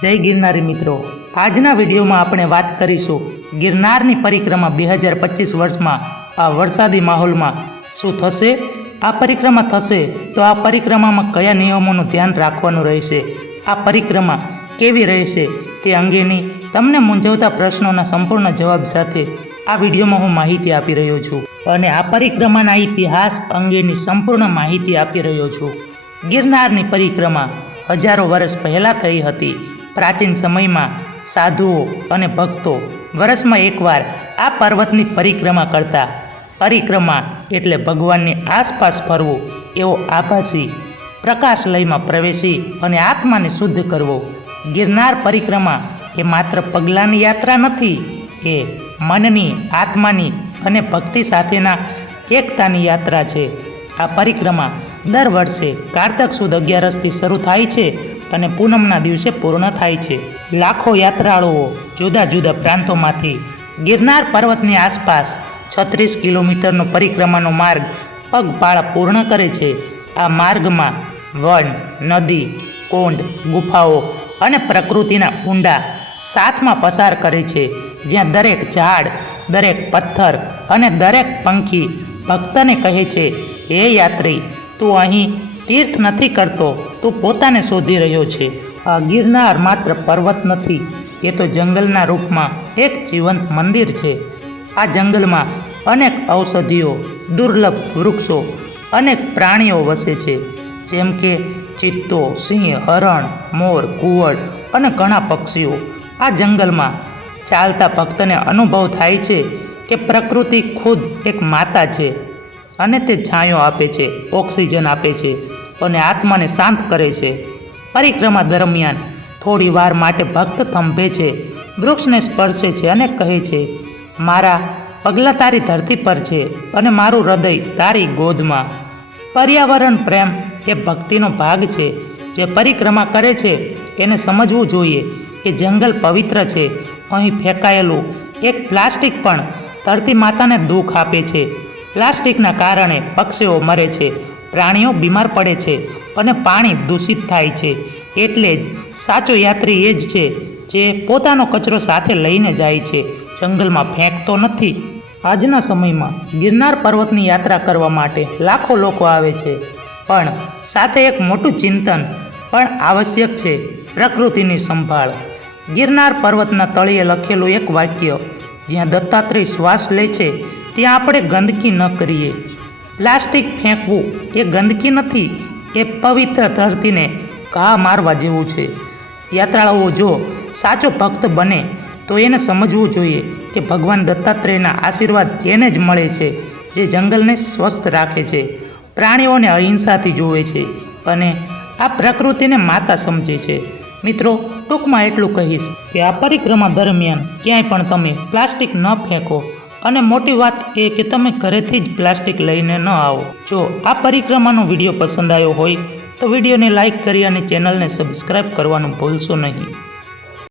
જય ગિરનારી મિત્રો, આજના વિડીયોમાં આપણે વાત કરીશું ગિરનારની પરિક્રમા 2025 વર્ષમાં આ વરસાદી માહોલમાં શું થશે. આ પરિક્રમા થશે તો આ પરિક્રમામાં કયા નિયમોનું ધ્યાન રાખવાનું રહેશે, આ પરિક્રમા કેવી રહેશે તે અંગેની તમને મૂંઝવતા પ્રશ્નોના સંપૂર્ણ જવાબ સાથે આ વિડીયોમાં હું માહિતી આપી રહ્યો છું અને આ પરિક્રમાના ઇતિહાસ અંગેની સંપૂર્ણ માહિતી આપી રહ્યો છું. ગિરનારની પરિક્રમા હજારો વર્ષ પહેલાં થઈ હતી. પ્રાચીન સમયમાં સાધુઓ અને ભક્તો વર્ષમાં એકવાર આ પર્વતની પરિક્રમા કરતા. પરિક્રમા એટલે ભગવાનની આસપાસ ફરવું, એવો આભાસી પ્રકાશલયમાં પ્રવેશી અને આત્માને શુદ્ધ કરવો. ગિરનાર પરિક્રમા એ માત્ર પગલાંની યાત્રા નથી, એ મનની, આત્માની અને ભક્તિ સાથેના એકતાની યાત્રા છે. આ પરિક્રમા દર વર્ષે કારતક સુદ 11થી શરૂ થાય છે અને પૂનમના દિવસે પૂર્ણ થાય છે. લાખો યાત્રાળુઓ જુદા જુદા પ્રાંતોમાંથી ગિરનાર પર્વતની આસપાસ 36 કિલોમીટરનો પરિક્રમાનો માર્ગ પગપાળા પૂર્ણ કરે છે. આ માર્ગમાં વન, નદી, કુંડ, ગુફાઓ અને પ્રકૃતિના ઊંડા સાથમાં પસાર કરે છે, જ્યાં દરેક ઝાડ, દરેક પથ્થર અને દરેક પંખી ભક્તને કહે છે, હે યાત્રી, તું અહીં તીર્થ નથી કરતો, તું પોતાને શોધી રહ્યો છે. આ ગિરનાર માત્ર પર્વત નથી, એ તો જંગલના રૂપમાં એક જીવંત મંદિર છે. આ જંગલમાં અનેક ઔષધિઓ, દુર્લભ વૃક્ષો, અનેક પ્રાણીઓ વસે છે, જેમ કે ચિત્તો, સિંહ, હરણ, મોર, કુવડ અને ઘણા પક્ષીઓ. આ જંગલમાં ચાલતા ભક્તને અનુભવ થાય છે કે પ્રકૃતિ ખુદ એક માતા છે અને તે છાંયો આપે છે, ઓક્સિજન આપે છે અને આત્માને શાંત કરે છે. પરિક્રમા દરમિયાન થોડી વાર માટે ભક્ત થંભે છે, વૃક્ષને સ્પર્શે છે અને કહે છે, મારા પગલાં તારી ધરતી પર છે અને મારું હૃદય તારી ગોદમાં. પર્યાવરણ પ્રેમ એ ભક્તિનો ભાગ છે. જે પરિક્રમા કરે છે એને સમજવું જોઈએ કે જંગલ પવિત્ર છે. અહીં ફેંકાયેલું એક પ્લાસ્ટિક પણ ધરતી માતાને દુઃખ આપે છે. પ્લાસ્ટિકના કારણે પક્ષીઓ મરે છે, પ્રાણીઓ બીમાર પડે છે અને પાણી દૂષિત થાય છે. એટલે જ સાચો યાત્રી એ જ છે જે પોતાનો કચરો સાથે લઈને જાય છે, જંગલમાં ફેંકતો નથી. આજના સમયમાં ગિરનાર પર્વતની યાત્રા કરવા માટે લાખો લોકો આવે છે, પણ સાથે એક મોટું ચિંતન પણ આવશ્યક છે, પ્રકૃતિની સંભાળ. ગિરનાર પર્વતના તળિયે લખેલું એક વાક્ય, જ્યાં દત્તાત્રેય શ્વાસ લે છે ત્યાં આપણે ગંદકી ન કરીએ. પ્લાસ્ટિક ફેંકવું એ ગંદકી નથી, એ પવિત્ર ધરતીને ઘા મારવા જેવું છે. યાત્રાળુઓ જો સાચો ભક્ત બને તો એને સમજવું જોઈએ કે ભગવાન દત્તાત્રેયના આશીર્વાદ એને જ મળે છે, જે જંગલને સ્વસ્થ રાખે છે, પ્રાણીઓને અહિંસાથી જોવે છે અને આ પ્રકૃતિને માતા સમજે છે. મિત્રો, ટૂંકમાં એટલું કહીશ કે આ પરિક્રમા દરમિયાન ક્યાંય પણ તમે પ્લાસ્ટિક ન ફેંકો અને મોટી વાત એ કે તમે ઘરેથી જ પ્લાસ્ટિક લઈને ન આવો. જો આ પરિક્રમાનો વિડીયો પસંદ આવ્યો હોય તો વિડીયોને લાઇક કરી અને ચેનલને સબસ્ક્રાઈબ કરવાનું ભૂલશો નહીં.